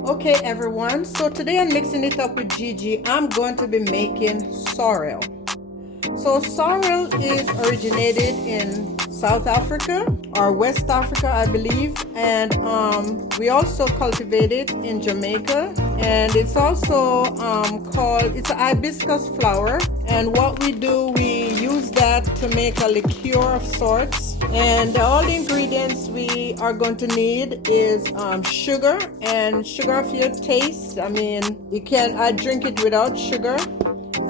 Okay everyone, so today I'm mixing it up with Gigi. I'm going to be making sorrel. So sorrel is originated in South Africa or West Africa, I believe, and we also cultivate it in Jamaica, and it's also it's a hibiscus flower, and what we do, we use that to make a liqueur of sorts. And all the ingredients we are going to need is sugar, and sugar of your taste. I mean, I drink it without sugar.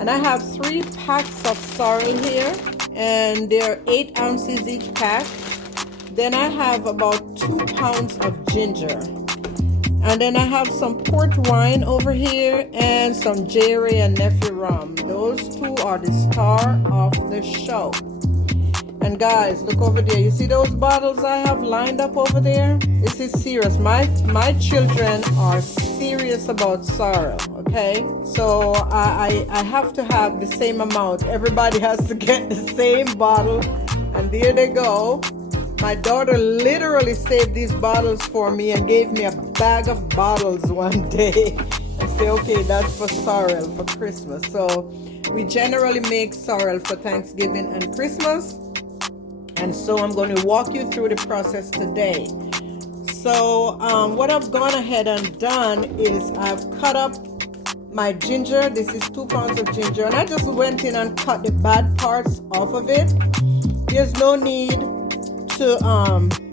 And I have 3 packs of sorrel here, and they're 8 ounces each pack. Then I have about 2 pounds of ginger. And then I have some port wine over here and some Jerry and Nephew rum. Those 2 are the star of the show. And guys, look over there. You see those bottles I have lined up over there? This is serious. My children are serious about sorrel, okay? So I have to have the same amount. Everybody has to get the same bottle. And there they go. My daughter literally saved these bottles for me and gave me a bag of bottles one day. And say, okay, that's for sorrel for Christmas. So we generally make sorrel for Thanksgiving and Christmas. And so I'm going to walk you through the process today. So what I've gone ahead and done is I've cut up my ginger. This is 2 pounds of ginger, and I just went in and cut the bad parts off of it. There's no need to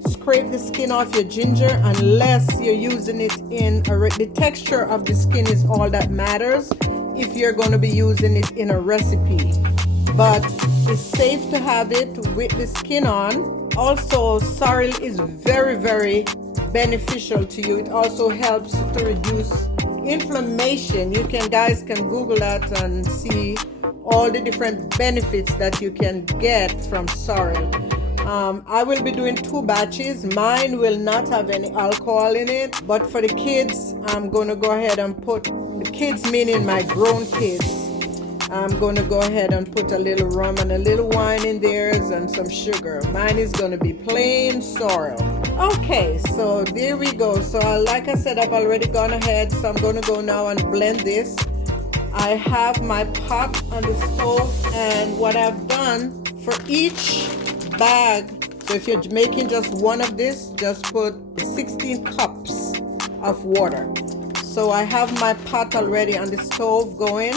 scrape the skin off your ginger unless you're using it in the texture of the skin is all that matters if you're going to be using it in a recipe. But it's safe to have it with the skin on. Also, sorrel is very, very beneficial to you. It also helps to reduce inflammation. Guys can Google that and see all the different benefits that you can get from sorrel. I will be doing 2 batches. Mine will not have any alcohol in it, but for the kids, I'm going to go ahead and put, the kids meaning my grown kids, I'm going to go ahead and put a little rum and a little wine in theirs and some sugar. Mine is going to be plain sorrel. Okay, so there we go. So like I said, I've already gone ahead, so I'm going to go now and blend this. I have my pot on the stove, and what I've done for each bag, so if you're making just one of this, just put 16 cups of water. So I have my pot already on the stove going,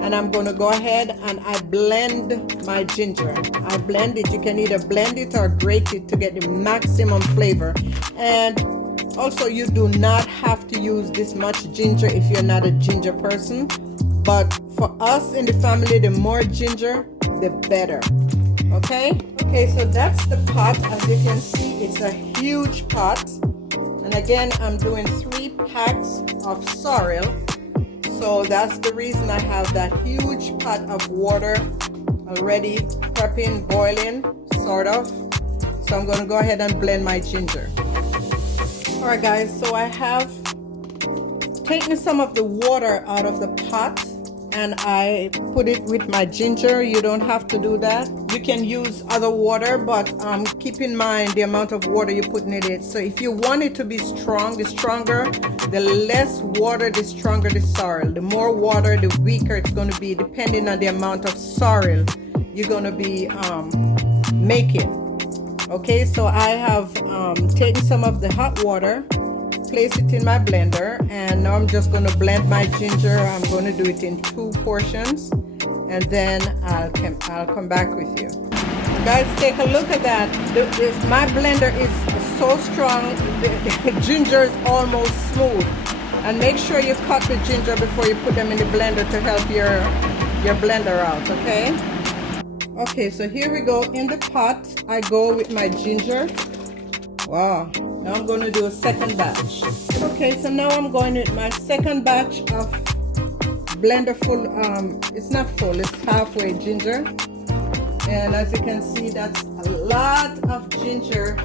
and I'm going to go ahead and I blend my ginger. I blend it. You can either blend it or grate it to get the maximum flavor. And also, you do not have to use this much ginger if you're not a ginger person. But for us in the family, the more ginger, the better. Okay? Okay, so that's the pot. As you can see, it's a huge pot. And again, I'm doing 3 packs of sorrel. So that's the reason I have that huge pot of water already prepping, boiling, sort of. So I'm going to go ahead and blend my ginger. Alright guys, so I have taken some of the water out of the pot and I put it with my ginger. You don't have to do that. You can use other water, but keep in mind the amount of water you're putting in it. So if you want it to be strong, the stronger, the less water, the stronger the sorrel. The more water, the weaker it's going to be, depending on the amount of sorrel you're going to be making. Okay, so I have taken some of the hot water, place it in my blender, and now I'm just going to blend my ginger. I'm going to do it in 2 portions, and then I'll come back with you. Guys, take a look at that. My blender is so strong, the ginger is almost smooth. And make sure you cut the ginger before you put them in the blender to help your blender out, okay? Okay, so here we go. In the pot, I go with my ginger. Wow. Now I'm going to do a second batch. Okay, so now I'm going with my second batch of blender full. It's not full, it's halfway ginger. And as you can see, that's a lot of ginger.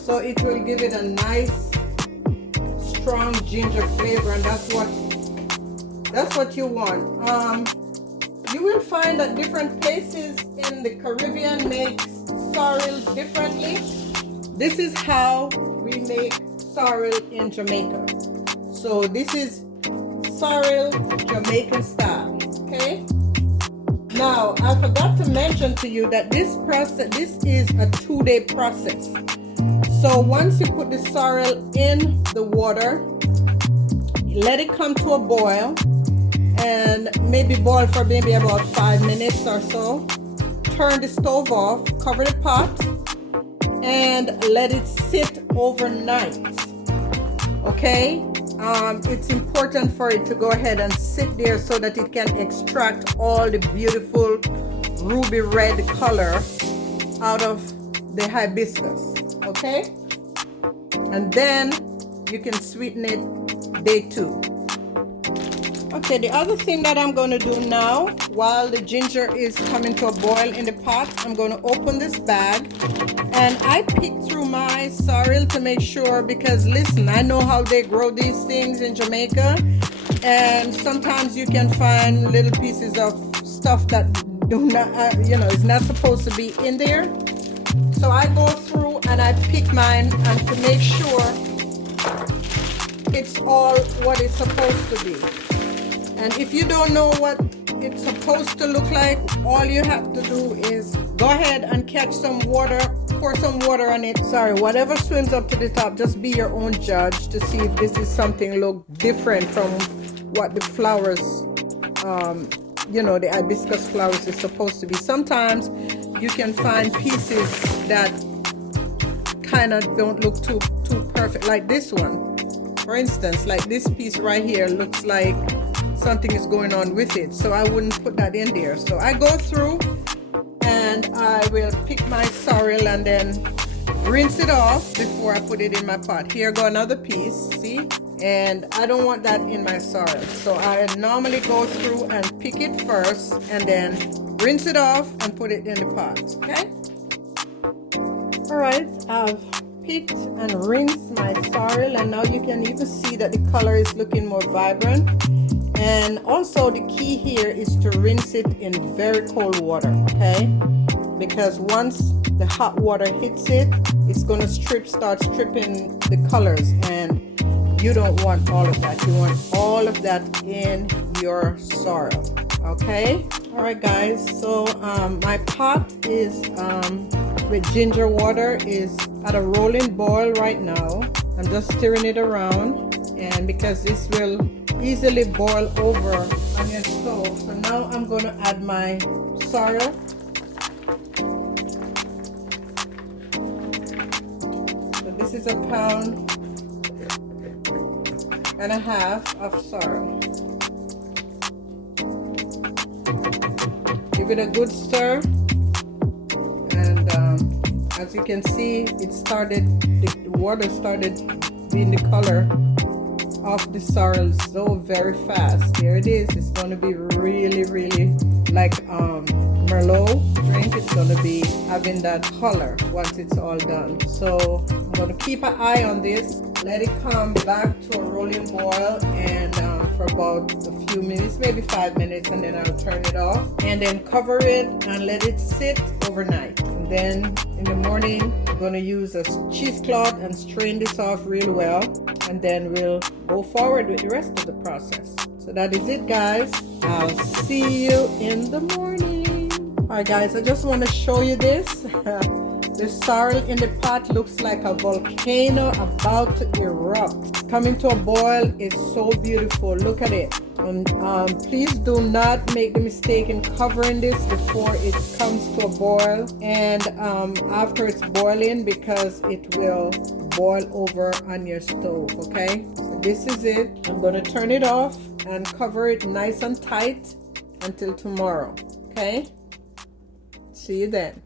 So it will give it a nice, strong ginger flavor, and that's what you want. You will find that different places in the Caribbean make sorrel differently. This is how we make sorrel in Jamaica. So this is Sorrel Jamaican style. Okay. Now I forgot to mention to you that this is a 2-day process. So once you put the sorrel in the water, let it come to a boil, and maybe boil for maybe about 5 minutes or so. Turn the stove off, cover the pot, and let it sit overnight. Okay? It's important for it to go ahead and sit there so that it can extract all the beautiful ruby red color out of the hibiscus. Okay? And then you can sweeten it day 2. Okay, the other thing that I'm going to do now, while the ginger is coming to a boil in the pot, I'm going to open this bag, and I picked through my sorrel to make sure, because listen, I know how they grow these things in Jamaica, and sometimes you can find little pieces of stuff that do not, is not supposed to be in there. So I go through and I pick mine, and to make sure it's all what it's supposed to be. And if you don't know what it's supposed to look like, all you have to do is go ahead and catch some water, pour some water on it. Sorry, whatever swims up to the top, just be your own judge to see if this is something look different from what the flowers, the hibiscus flowers is supposed to be. Sometimes you can find pieces that kind of don't look too perfect, like this one. For instance, like this piece right here looks like something is going on with it, so I wouldn't put that in there. So I go through and I will pick my sorrel and then rinse it off before I put it in my pot. Here go another piece, see? And I don't want that in my sorrel, so I normally go through and pick it first and then rinse it off and put it in the pot. Okay? All right, I've picked and rinsed my sorrel, and now you can even see that the color is looking more vibrant. And also the key here is to rinse it in very cold water, okay? Because once the hot water hits it, it's going to start stripping the colors, and you don't want all of that. You want all of that in your sorrel, okay? All right, guys, so my pot is with ginger water is at a rolling boil right now. I'm just stirring it around, and because this will easily boil over on your stove. So now I'm going to add my sorrel. So this is 1.5 pounds of sorrel. Give it a good stir, and as you can see, the water started being the color of the sorrel so very fast. There it is. It's going to be really, really like Merlot drink. It's going to be having that color once it's all done. So I'm going to keep an eye on this, let it come back to a rolling boil, and for about a few minutes, maybe 5 minutes, and then I'll turn it off and then cover it and let it sit overnight. And then in the morning, I'm going to use a cheesecloth and strain this off real well, and then we'll go forward with the rest of the process. So that is it, guys. I'll see you in the morning. All right, guys, I just want to show you this. The sorrel in the pot looks like a volcano about to erupt. It's coming to a boil. It's so beautiful. Look at it. And please do not make the mistake in covering this before it comes to a boil and after it's boiling, because it will boil over on your stove. Okay, so this is it. I'm going to turn it off and cover it nice and tight until tomorrow. Okay, see you then.